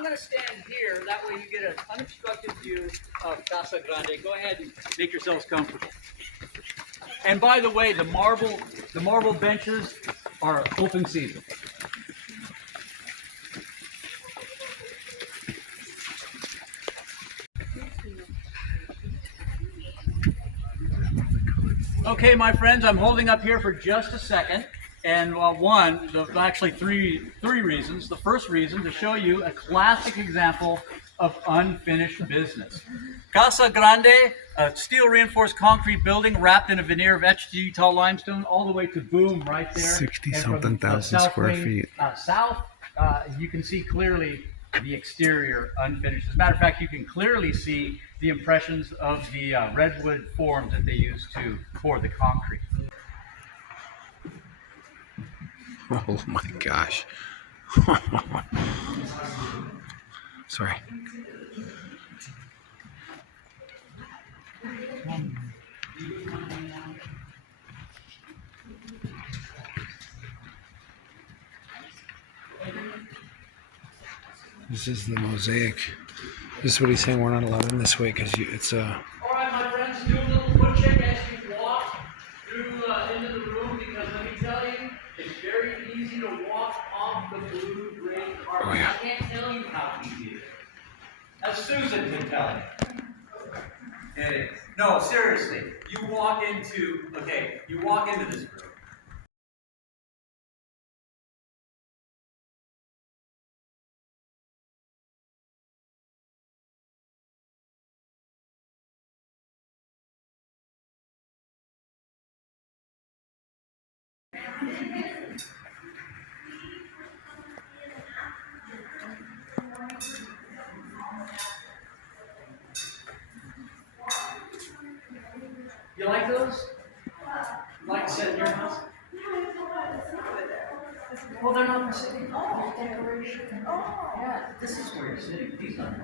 I'm going to stand here. That way you get an unobstructed view of Casa Grande. Go ahead and make yourselves comfortable. And by the way, the marble benches are open season. Okay, my friends, I'm holding up here for just a second. And actually three reasons. The first reason, to show you a classic example of unfinished business. Casa Grande, a steel reinforced concrete building wrapped in a veneer of etched Utah limestone, all the way to Boom right there. 60-something thousand square feet. South, you can see clearly the exterior unfinished. As a matter of fact, you can clearly see the impressions of the redwood forms that they used to pour the concrete. Oh my gosh. Sorry. This is the mosaic. This is what he's saying we're not allowed in this way because it's All right, my friends, do a little foot check as you walk through into the room, because let me tell you, it's very easy to walk off the blue gray carpet. Oh, yeah. I can't tell you how easy it is. As Susan can tell you. It is. No, seriously. You walk into this room. You like those? You like to sit in your house? Well, they're not for sitting. Oh, decoration. Oh, yeah. This is where you're sitting. These aren't.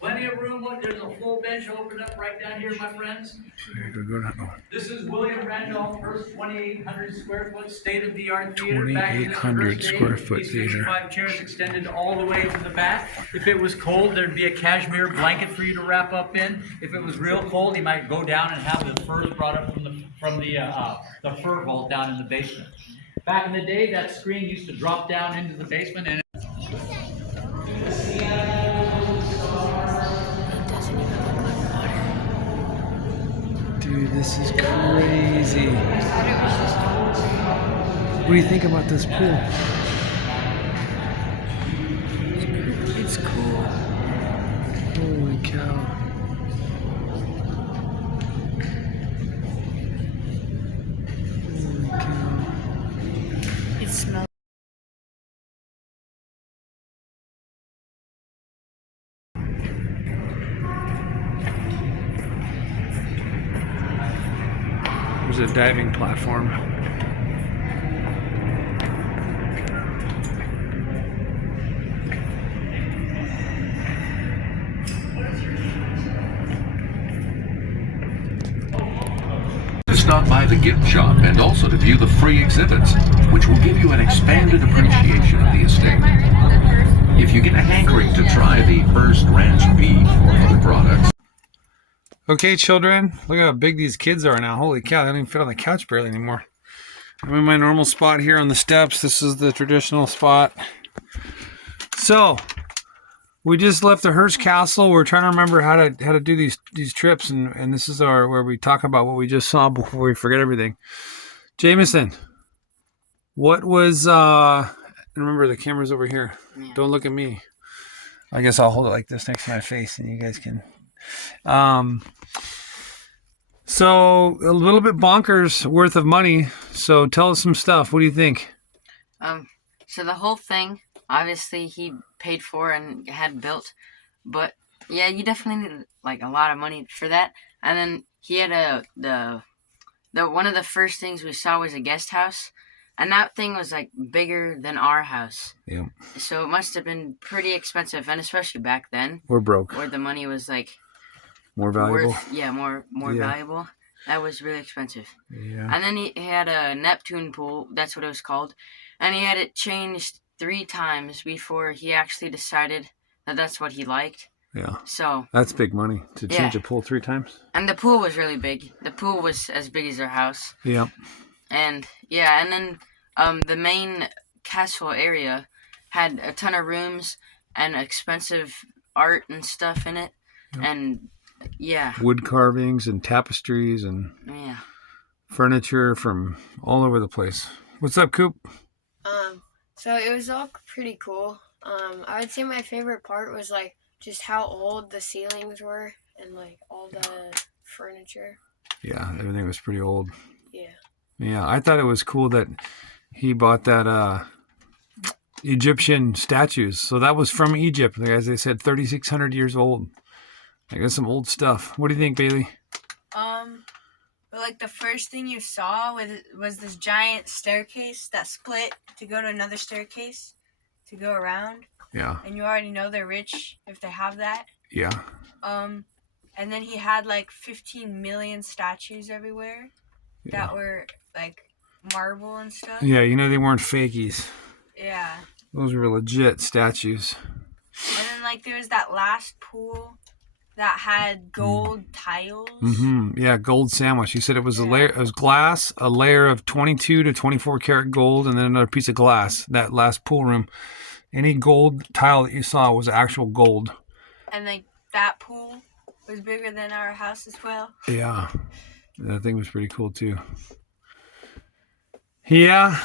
Plenty of room. Look, there's a full bench opened up right down here, my friends. This is William Randolph Hearst 2,800 square foot state-of-the-art theater. 2,800 square foot These theater. 55 chairs extended all the way to the back. If it was cold, there'd be a cashmere blanket for you to wrap up in. If it was real cold, you might go down and have the furs brought up from the fur vault down in the basement. Back in the day, that screen used to drop down into the basement and Dude, this is crazy. What do you think about this pool? It's cool. Holy cow. Holy cow. It smells. There's a diving platform. To stop by the gift shop and also to view the free exhibits, which will give you an expanded appreciation of the estate. If you get a hankering to try the Hearst Ranch beef or other products. Okay, children, look at how big these kids are now. Holy cow, they don't even fit on the couch barely anymore. I'm in my normal spot here on the steps. This is the traditional spot. So, we just left the Hearst Castle. We're trying to remember how to do these trips, and this is where we talk about what we just saw before we forget everything. Jameson, what was remember the camera's over here. Yeah. Don't look at me. I guess I'll hold it like this next to my face, and you guys can. So a little bit bonkers worth of money. So tell us some stuff. What do you think? So the whole thing, obviously, he paid for and had built, but yeah, you definitely need like a lot of money for that. And then he had the one of the first things we saw was a guest house, and that thing was like bigger than our house. Yeah. So it must have been pretty expensive, and especially back then, We're broke. where the money was like More valuable. more Yeah. valuable. That was really expensive. Yeah. And then he had a Neptune pool, that's what it was called, and he had it changed 3 times before he actually decided that that's what he liked. Yeah. So, That's big money to change Yeah. a pool 3 times. and the pool was really big. The pool was as big as our house. Yeah. And yeah, and then the main castle area had a ton of rooms and expensive art and stuff in it. Yep. And yeah, Wood carvings and tapestries and yeah. furniture from all over the place. What's up, Coop? So it was all pretty cool. I would say my favorite part was like just how old the ceilings were and like all the furniture. Yeah, everything was pretty old. Yeah. Yeah, I thought it was cool that he bought that Egyptian statues. So that was from Egypt. Like, as they said, 3,600 years old. Like, that's some old stuff. What do you think, Bailey? But like the first thing you saw was this giant staircase that split to go to another staircase to go around, Yeah, and you already know they're rich if they have that. yeah. And then he had like 15 million statues everywhere that were like marble and stuff. Yeah, you know they weren't fakies. Yeah. Those were legit statues. And then like there was that last pool that had gold tiles. Yeah, gold sandwich. He said it was a Yeah. layer. It was glass, a layer of 22 to 24 karat gold, and then another piece of glass. That last pool room. Any gold tile that you saw was actual gold. And like that pool was bigger than our house as well. Yeah, that thing was pretty cool too. Yeah,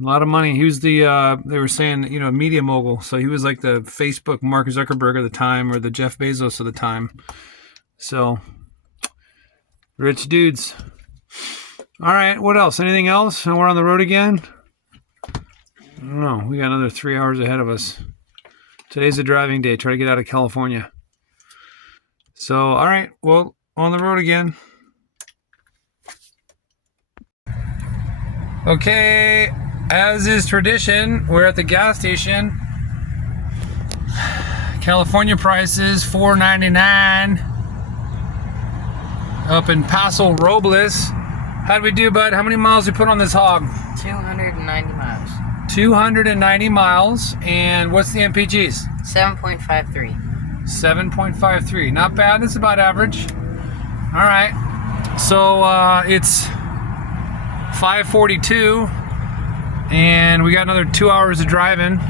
a lot of money. He was the they were saying, media mogul. So he was like the Facebook Mark Zuckerberg of the time, or the Jeff Bezos of the time. So rich dudes. All right, what else? Anything else? And we're on the road again. I don't know. We got another 3 hours ahead of us. Today's a driving day. Try to get out of California. So, all right. Well, on the road again. Okay, as is tradition, we're at the gas station. California prices $4.99 up in Paso Robles. How'd we do, bud? How many miles we put on this hog? 290 miles. 290 miles. And what's the MPGs? 7.53. 7.53. Not bad. That's about average. All right. So it's 5:42, and we got another 2 hours of driving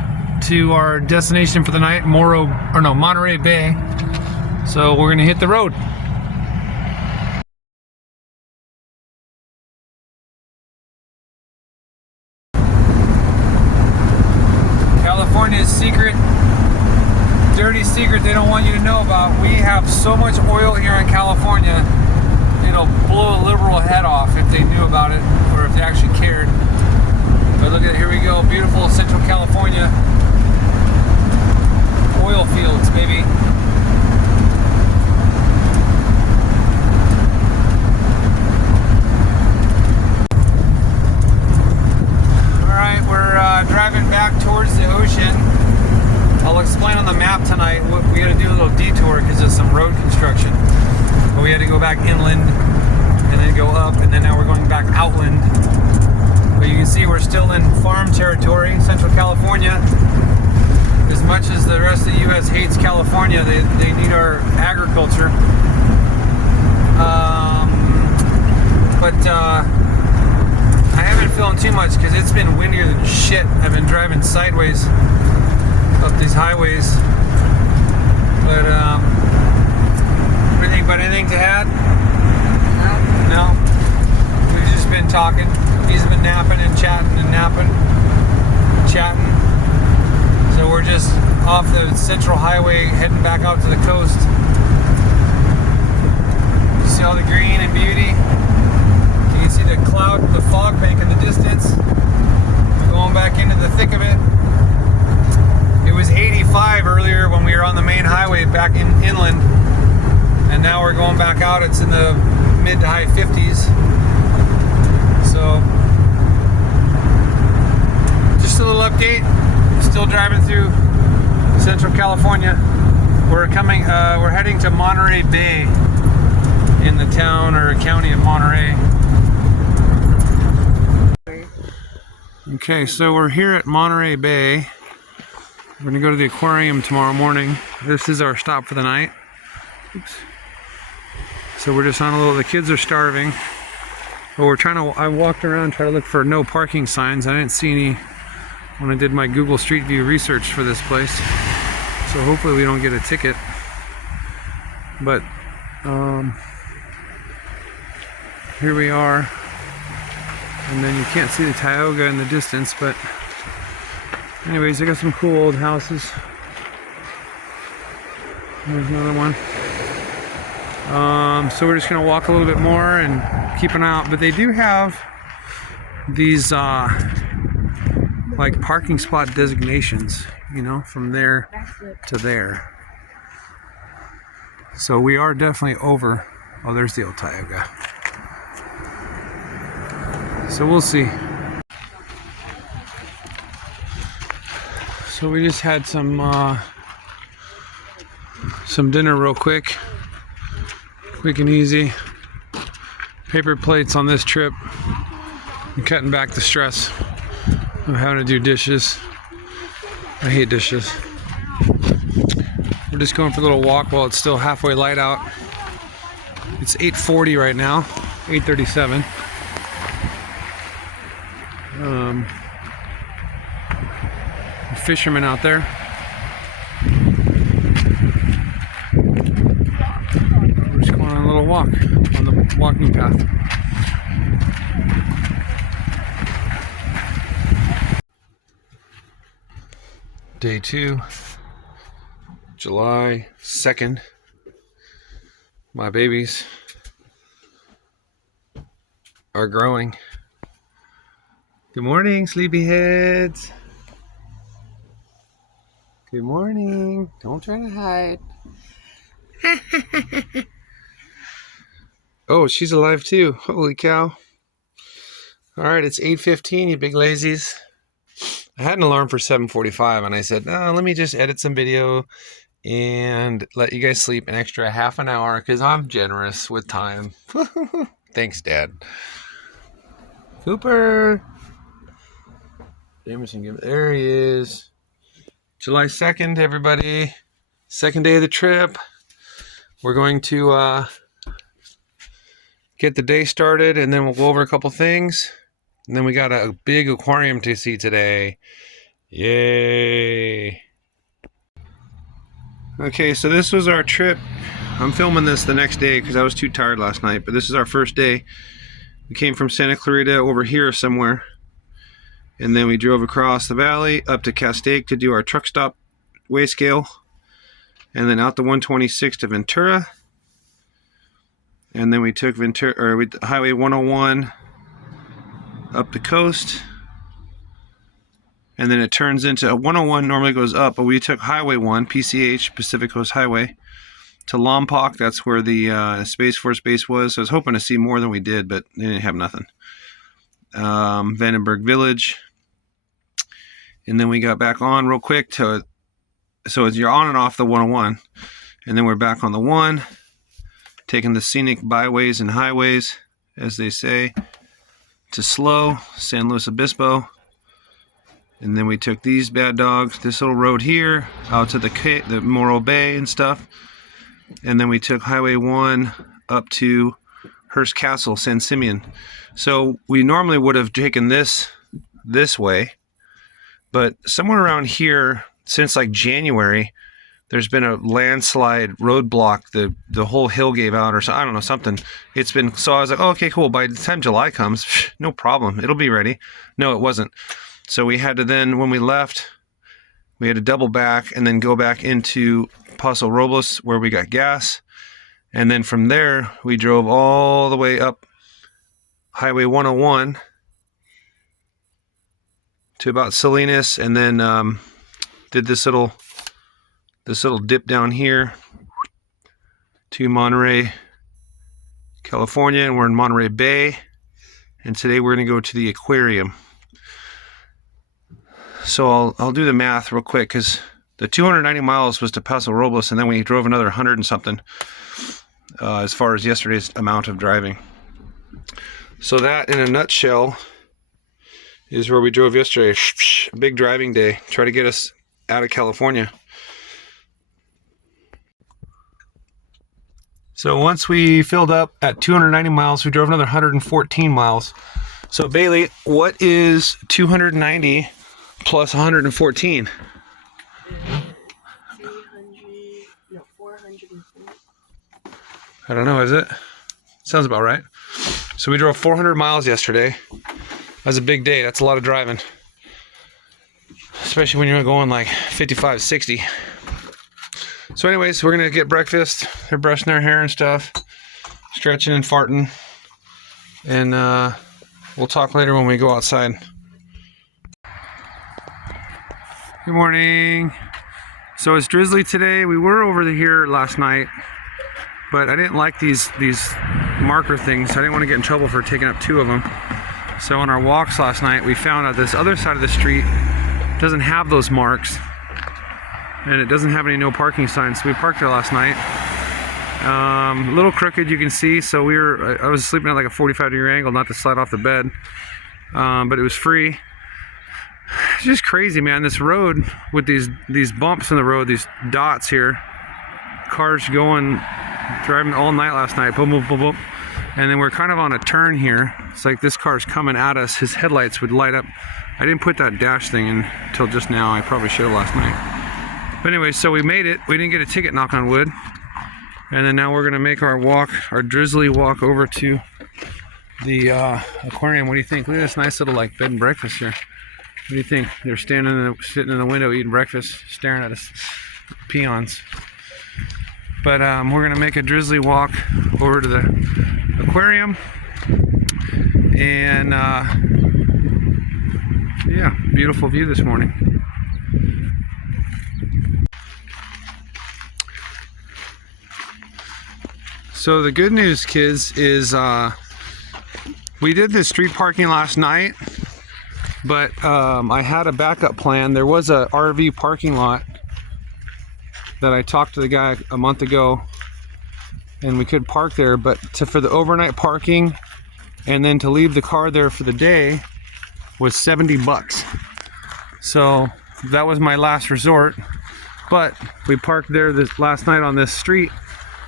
to our destination for the night, Monterey Bay. So we're gonna hit the road. California's secret, dirty secret they don't want you to know about. We have so much oil here in California, it'll blow a liberal head off if they knew about it, or if they actually cared. But look at it, here we go, beautiful Central California oil fields, baby. All right, we're driving back towards the ocean. I'll explain on the map tonight. We got to do a little detour because of some road construction. But we had to go back inland and then go up, and then now we're going back outland. But you can see we're still in farm territory, Central California. As much as the rest of the U.S. hates California, they need our agriculture. But I haven't feeling too much because it's been windier than shit. I've been driving sideways up these highways. But anything to add? No. We've just been talking. He's been napping and chatting and napping, chatting. So we're just off the Central Highway heading back out to the coast. see all the green and beauty. You can see the fog bank in the distance. We're going back into the thick of it. It was 85 earlier when we were on the main highway back inland, and now we're going back out. It's in the mid to high 50s. So just a little update. Still driving through Central California. We're heading to Monterey Bay in the town or county of Monterey. Okay, so we're here at Monterey Bay. We're gonna go to the aquarium tomorrow morning. This is our stop for the night. Oops. So we're just on a little, the kids are starving. But I walked around, trying to look for no parking signs. I didn't see any when I did my Google Street View research for this place. So hopefully we don't get a ticket. But here we are. And then you can't see the Tioga in the distance, but anyways, I got some cool old houses. There's another one. So we're just gonna walk a little bit more and keep an eye out. But they do have these like parking spot designations, you know, from there to there. So we are definitely over. Oh, there's the old Tioga. So we'll see. So we just had some dinner real quick and easy. Paper plates on this trip. I'm cutting back the stress of having to do dishes. I hate dishes. We're just going for a little walk while it's still halfway light out. It's 8:40 right now, 8:37. Fishermen out there. We're just going on a little walk on the walking path. Day 2, July 2nd. My babies are growing. Good morning, sleepyheads. Good morning. Don't try to hide. Oh, she's alive too. Holy cow. All right, it's 8:15, you big lazies. I had an alarm for 7:45 and I said, no, let me just edit some video and let you guys sleep an extra half an hour because I'm generous with time. Thanks, Dad. Cooper. Jameson, there he is. July 2nd, everybody. Second day of the trip. We're going to get the day started and then we'll go over a couple things. And then we got a big aquarium to see today. Yay! Okay, so this was our trip. I'm filming this the next day because I was too tired last night, but this is our first day. We came from Santa Clarita over here somewhere. And then we drove across the valley up to Castaic to do our truck stop weigh scale. And then out the 126 to Ventura. And then we took Highway 101 up the coast. And then it turns into 101 normally goes up, but we took Highway 1, PCH, Pacific Coast Highway, to Lompoc. That's where the Space Force base was. So I was hoping to see more than we did, but they didn't have nothing. Vandenberg Village. And then we got back on real quick so you're on and off the 101. And then we're back on the 1, taking the scenic byways and highways, as they say, to SLO, San Luis Obispo. And then we took these bad dogs, this little road here, out to the Morro Bay and stuff. And then we took Highway 1 up to Hearst Castle, San Simeon. So we normally would have taken this way. But somewhere around here, since like January, there's been a landslide roadblock. The whole hill gave out or so, I don't know, something. It's been, so I was like, oh, okay, cool. By the time July comes, no problem. It'll be ready. No, it wasn't. So we had to then, when we left, we had to double back and then go back into Paso Robles where we got gas. And then from there, we drove all the way up Highway 101 to about Salinas, and then did this little dip down here to Monterey, California, and we're in Monterey Bay. And today we're going to go to the aquarium. So I'll do the math real quick, because the 290 miles was to Paso Robles, and then we drove another 100 and something as far as yesterday's amount of driving. So that, in a nutshell, is where we drove yesterday. A big driving day. Try to get us out of California. So once we filled up at 290 miles, we drove another 114 miles. So Bailey, what is 290 plus 114? 404. I don't know, is it? Sounds about right. So we drove 400 miles yesterday. That's a big day. That's a lot of driving. Especially when you're going like 55, 60. So anyways, we're going to get breakfast. They're brushing their hair and stuff. Stretching and farting. And we'll talk later when we go outside. Good morning. So it's drizzly today. We were over here last night, but I didn't like these marker things. I didn't want to get in trouble for taking up 2 of them. So on our walks last night, we found out this other side of the street doesn't have those marks, and it doesn't have any no parking signs. So we parked there last night. A little crooked, you can see. So I was sleeping at like a 45-degree angle, not to slide off the bed, but it was free. It's just crazy, man. This road with these bumps in the road, these dots here, cars driving all night last night, boom, boom, boom, boom. And then we're kind of on a turn here. It's like this car's coming at us. His headlights would light up. I didn't put that dash thing in until just now. I probably should have last night. But anyway, so we made it. We didn't get a ticket, knock on wood. And then now we're gonna make our drizzly walk over to the aquarium. What do you think? Look at this nice little like bed and breakfast here. What do you think? They're sitting in the window eating breakfast, staring at us peons. But we're gonna make a drizzly walk over to the aquarium, and yeah, beautiful view this morning. So the good news, kids, is we did this street parking last night, but I had a backup plan. There was a RV parking lot that I talked to the guy a month ago, and we could park there, but for the overnight parking and then to leave the car there for the day was $70. So that was my last resort, but we parked there last night on this street,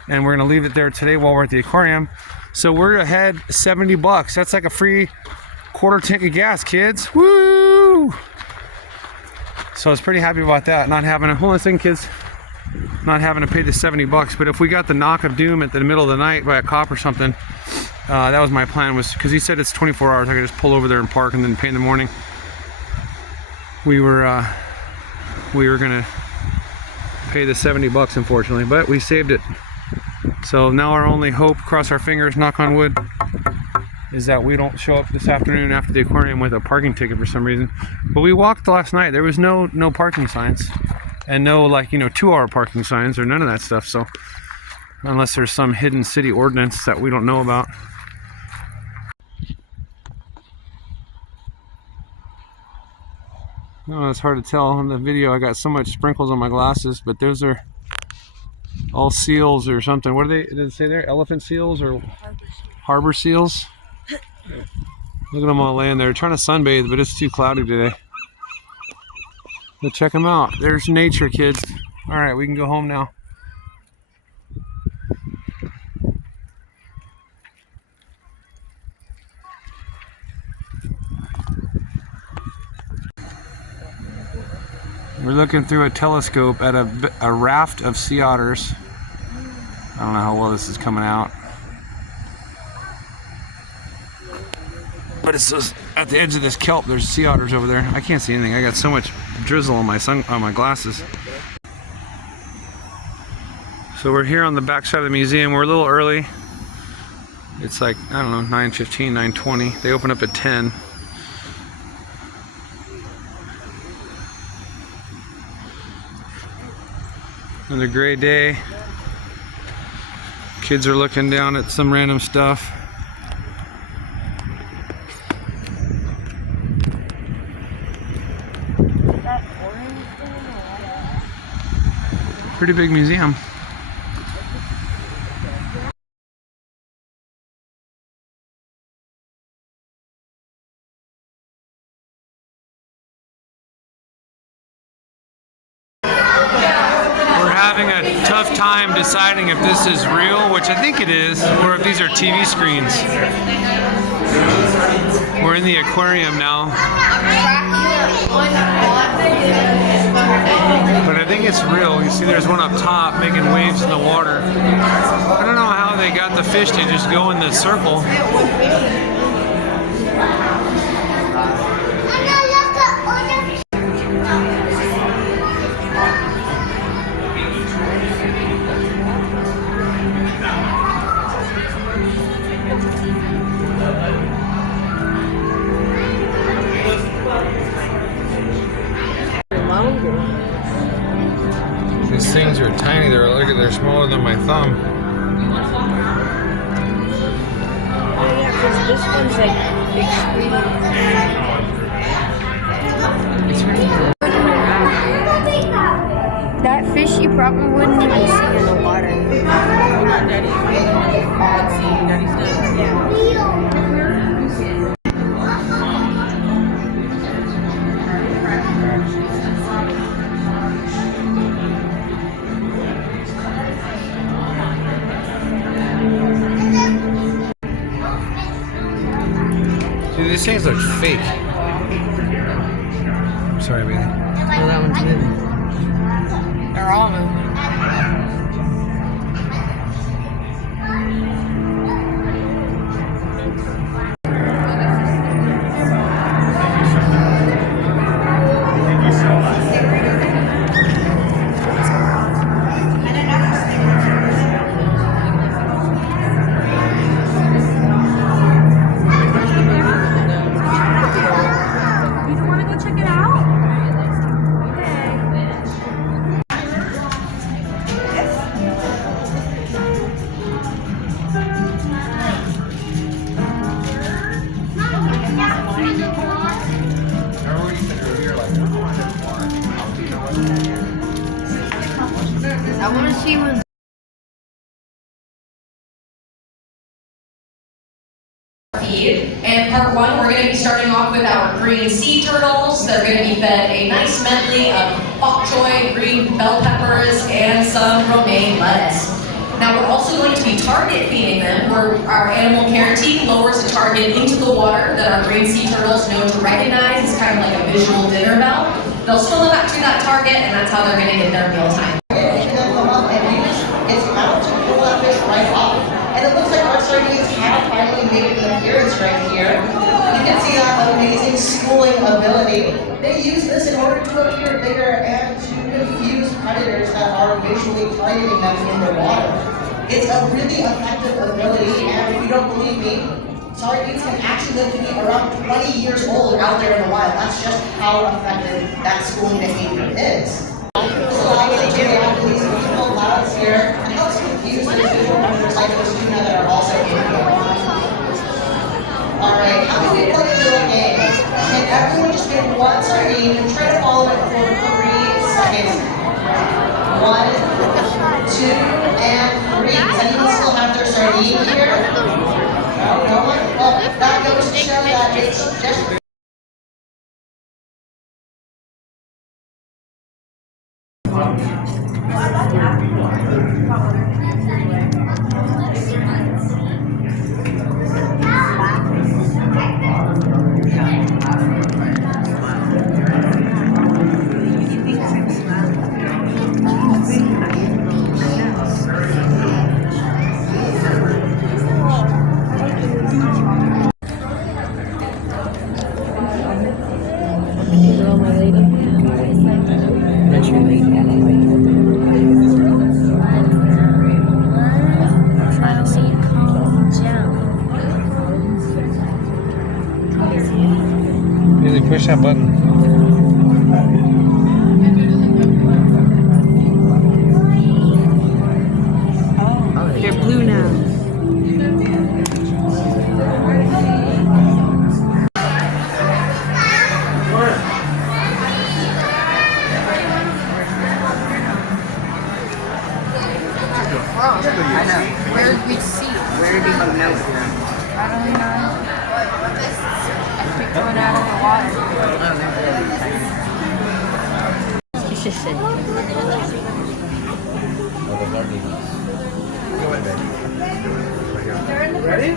and we're gonna leave it there today while we're at the aquarium. So we're ahead $70. That's like a free quarter tank of gas, kids. Woo! So I was pretty happy about that, not having to, hold on a second, kids, not having to pay the $70. But if we got the knock of doom at the middle of the night by a cop or something, that was my plan, was because he said it's 24 hours. I could just pull over there and park and then pay in the morning. We were gonna pay the $70, unfortunately, but we saved it. So now our only hope, cross our fingers, knock on wood, is that we don't show up this afternoon after the aquarium with a parking ticket for some reason. But we walked last night. There was no parking signs, and no 2-hour parking signs or none of that stuff. So unless there's some hidden city ordinance that we don't know about. Oh, it's hard to tell on the video. I got so much sprinkles on my glasses, but those are all seals or something. What are they? Did it say there? Elephant seals or harbor seals? Look at them all laying there, trying to sunbathe, but it's too cloudy today. But check them out. There's nature, kids. All right, we can go home now. We're looking through a telescope at a raft of sea otters. I don't know how well this is coming out. But it's just at the edge of this kelp, there's sea otters over there. I can't see anything. I got so much drizzle on my glasses. So we're here on the back side of the museum. We're a little early. It's like, I don't know, 9:15, 9:20. They open up at 10. Another great day. Kids are looking down at some random stuff. Pretty big museum. We're having a tough time deciding if this is real, which I think it is, or if these are TV screens. We're in the aquarium now. But I think it's real. You see there's one up top making waves in the water. I don't know how they got the fish to just go in the circle. These things are tiny. They're smaller than my thumb. Oh yeah, because this one's like that fish you probably wouldn't even see in the water. See, these things look fake. Sorry, Bailey. Oh, that one's moving. They're all moving. I want to see when. And part one, we're going to be starting off with our green sea turtles. They're going to be fed a nice medley of bok choy, green bell peppers, and some romaine lettuce. Now we're also going to be target feeding them, where our animal care team lowers a target into the water that our green sea turtles know to recognize. It's kind of like a visual dinner bell. They'll swim up to that target, and that's how they're going to get their meal time. They'll come up and use its mouth to pull that fish right off. And it looks like our sardines have finally made an appearance right here. You can see that amazing schooling ability. They use this in order to appear bigger and to confuse predators that are visually targeting them in the water. It's a really effective ability, and if you don't believe me, sardines can actually live to be around 20 years old out there in the wild. That's just how effective that schooling behavior is. This allows them to react to these musical clouds here and helps confuse the visual members like those tuna that are also in here. Alright, how do we play a little game? Can everyone just pick one sardine and try to follow it for 3 seconds? 1, 2, and 3. Does anyone still have their sardine here? No one? Well, that goes to show that it's just Push that button. They're blue now. I know. Where did we see it? Where did you know it from? I don't know. I picked one out of the water. You should say. Okay, ready?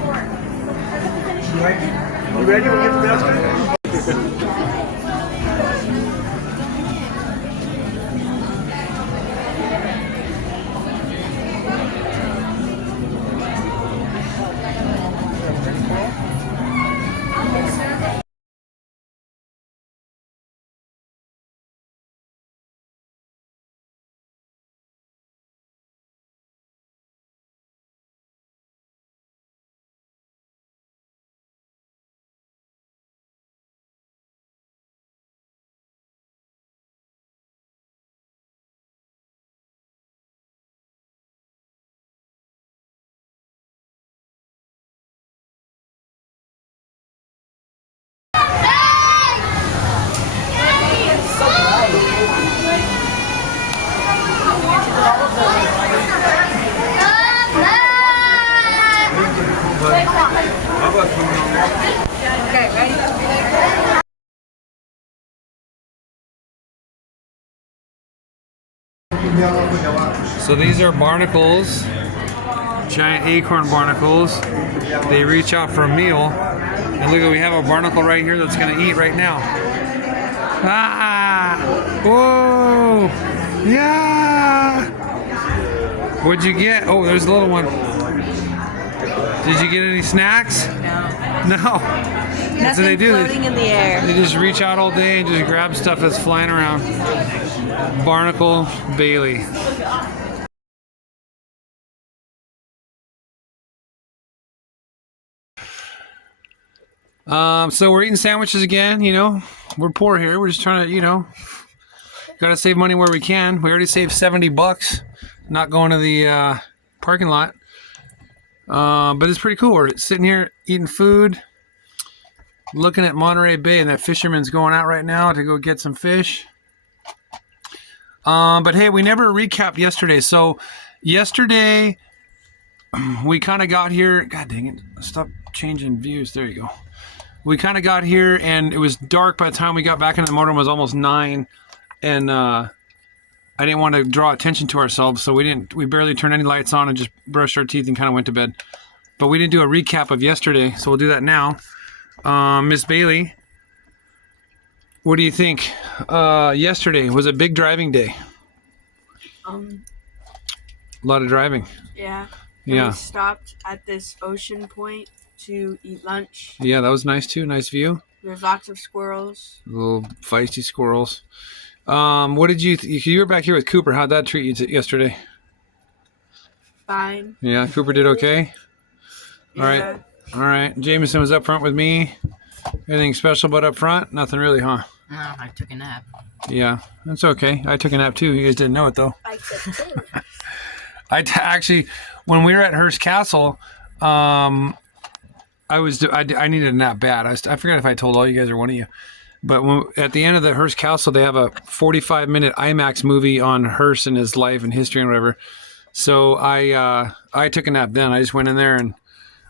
So these are barnacles, giant acorn barnacles. They reach out for a meal. And look, we have a barnacle right here that's gonna eat right now. Ah! Whoa! Yeah! What'd you get? Oh, there's a little one. Did you get any snacks? No. That's what they do. Floating in the air. They just reach out all day and just grab stuff that's flying around. Barnacle Bailey. So we're eating sandwiches again, you know. We're poor here. We're just trying to, you know, gotta save money where we can. We already saved $70 not going to the parking lot. But it's pretty cool. We're sitting here eating food, looking at Monterey Bay, and that fisherman's going out right now to go get some fish. But hey, we never recapped yesterday. So yesterday we kind of got here. God dang it. Stop changing views. There you go. We kind of got here and it was dark by the time we got back into the motorhome. It was almost 9. And I didn't want to draw attention to ourselves. So we barely turned any lights on and just brushed our teeth and kind of went to bed. But we didn't do a recap of yesterday. So we'll do that now. Miss Bailey, what do you think? Yesterday was a big driving day. A lot of driving. Yeah. Yeah. We stopped at this ocean point to eat lunch. Yeah, that was nice too. Nice view. There's lots of squirrels. Little feisty squirrels. What did you were back here with Cooper. How'd that treat you yesterday? Fine. Yeah, Cooper did okay. All right. All right. Jameson was up front with me. Anything special but up front? Nothing really, huh? No, I took a nap. Yeah, that's okay. I took a nap too. You guys didn't know it though. I took two. Actually, when we were at Hearst Castle, I needed a nap bad. I forgot if I told all you guys or one of you. But at the end of the Hearst Castle, they have a 45-minute IMAX movie on Hearst and his life and history and whatever. So I took a nap then. I just went in there and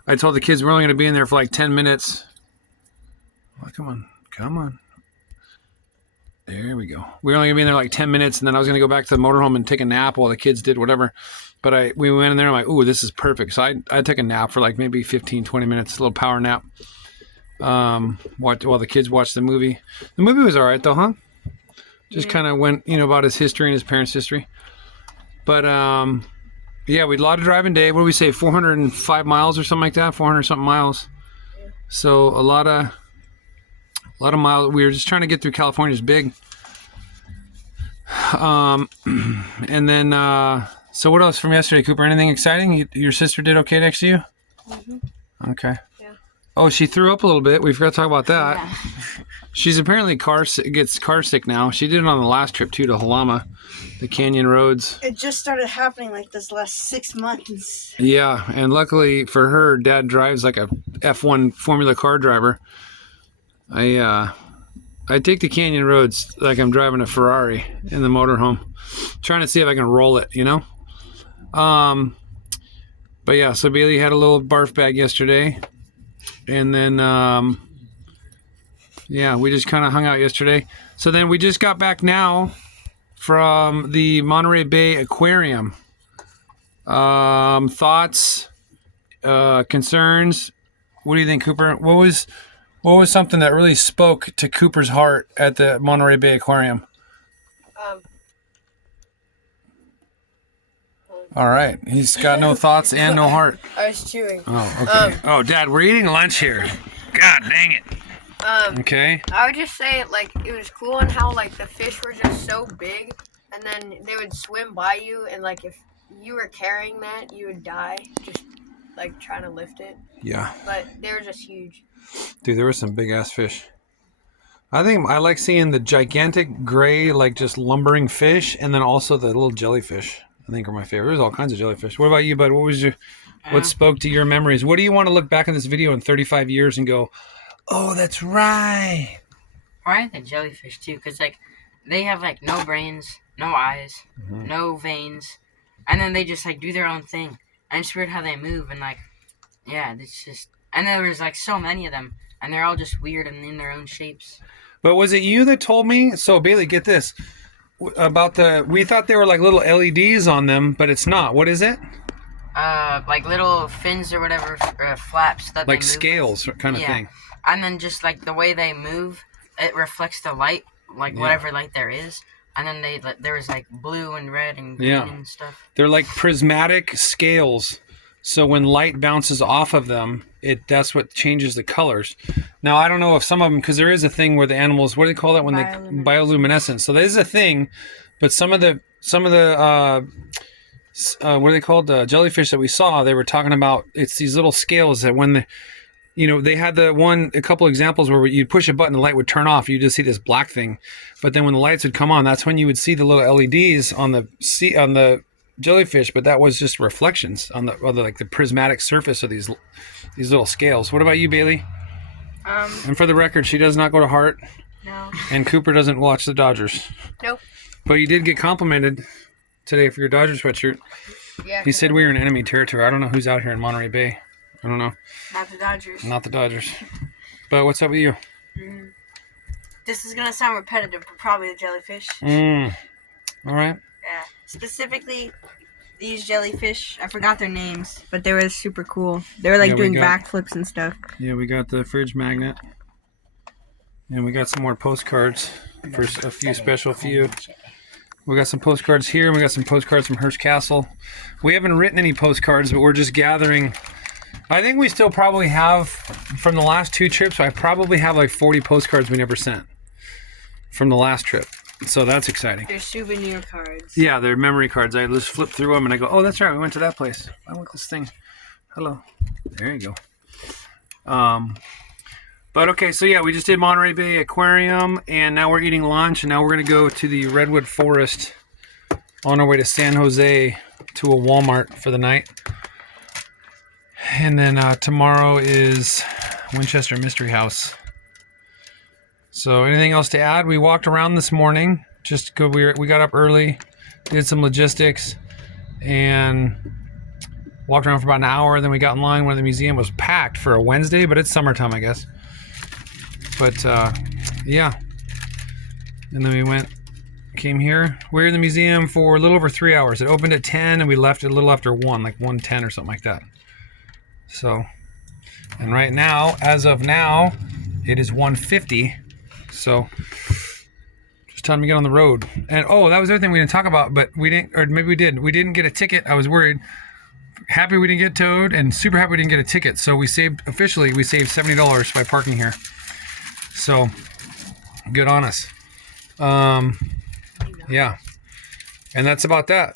I told the kids we're only going to be in there for like 10 minutes. Oh, come on. There we go. We were only going to be in there like 10 minutes, and then I was going to go back to the motorhome and take a nap while the kids did whatever. But we went in there and I'm like, ooh, this is perfect. So I took a nap for like maybe 15, 20 minutes, a little power nap. While the kids watched the movie. The movie was all right though, huh? Just kind of went, about his history and his parents' history. But yeah, we had a lot of driving day. What do we say? 405 miles or something like that. 400 something miles. So a lot of miles. We were just trying to get through California's big. And then so what else from yesterday, Cooper? Anything exciting? Your sister did okay next to you? Mm-hmm. Okay. Yeah. Oh, she threw up a little bit. We forgot to talk about that. Yeah. She's apparently gets car sick now. She did it on the last trip too to Halama, the Canyon Roads. It just started happening like this last 6 months. Yeah, and luckily for her, Dad drives like a F1 Formula car driver. I take the Canyon Roads like I'm driving a Ferrari in the motorhome, trying to see if I can roll it, you know. But yeah, so Bailey had a little barf bag yesterday, and then yeah, we just kind of hung out yesterday. So then we just got back now from the Monterey Bay Aquarium. Thoughts, concerns. What do you think, Cooper? What was something that really spoke to Cooper's heart at the Monterey Bay Aquarium? All right, he's got no thoughts and no heart. I was chewing. Oh, okay. Oh, Dad, we're eating lunch here. God dang it. Okay. I would just say, like, it was cool in how, like, the fish were just so big, and then they would swim by you, and, like, if you were carrying that, you would die, just, like, trying to lift it. Yeah. But they were just huge. Dude, there were some big ass fish. I think I like seeing the gigantic gray, like, just lumbering fish, and then also the little jellyfish. I think are my favorite. There's all kinds of jellyfish. What about you, bud? What spoke to your memories? What do you want to look back on this video in 35 years and go, oh, that's right? Or the jellyfish too, because like they have like no brains, no eyes, no veins, and then they just like do their own thing. And it's weird how they move and like, yeah, it's just. And there was like so many of them, and they're all just weird and in their own shapes. But was it you that told me? So Bailey, get this about we thought they were like little LEDs on them, but it's not. What is it? Like little fins or whatever, flaps that like they move scales kind of thing. And then just like the way they move, it reflects the light, like whatever light there is. And then there was like blue and red and green and stuff. They're like prismatic scales. So when light bounces off of them, that's what changes the colors. Now, I don't know if some of them, because there is a thing where the animals, what do they call that when bioluminescence. So there is a thing, but some of the what are they called? The jellyfish that we saw, they were talking about, it's these little scales that when they had a couple examples where you'd push a button, the light would turn off. You just see this black thing. But then when the lights would come on, that's when you would see the little LEDs on the jellyfish, but that was just reflections on the prismatic surface of these little scales. What about you, Bailey? And for the record, she does not go to Hart. No. And Cooper doesn't watch the Dodgers. Nope. But you did get complimented today for your Dodgers sweatshirt. Yeah. He said we were in enemy territory. I don't know who's out here in Monterey Bay. I don't know. Not the Dodgers. Not the Dodgers. But what's up with you? This is gonna sound repetitive, but probably the jellyfish. All right. Yeah. Specifically, these jellyfish. I forgot their names, but they were super cool. They were like doing backflips and stuff. Yeah, we got the fridge magnet. And we got some more postcards for a few. We got some postcards here, and we got some postcards from Hearst Castle. We haven't written any postcards, but we're just gathering. I think we still probably have, from the last 2 trips, I probably have like 40 postcards we never sent from the last trip. So that's exciting. They're souvenir cards. Yeah, they're memory cards. I just flip through them and I go, oh, that's right, we went to that place. I want this thing. Hello. There you go. But okay, so yeah, we just did Monterey Bay Aquarium, and now we're eating lunch, and now we're going to go to the Redwood Forest on our way to San Jose to a Walmart for the night. And then tomorrow is Winchester Mystery House. So anything else to add? We walked around this morning. We got up early, did some logistics, and walked around for about an hour. Then we got in line when the museum was packed for a Wednesday, but it's summertime, I guess. But yeah. And then we came here. We were in the museum for a little over 3 hours. It opened at 10 and we left a little after 1, like 1:10 or something like that. So, and right now, as of now, it is 1:50. So, just time to get on the road. And oh, that was the other thing we didn't talk about, but we didn't, or maybe we did. We didn't get a ticket. I was worried. Happy we didn't get towed, and super happy we didn't get a ticket. So we saved $70 by parking here. So, good on us. Yeah. And that's about that.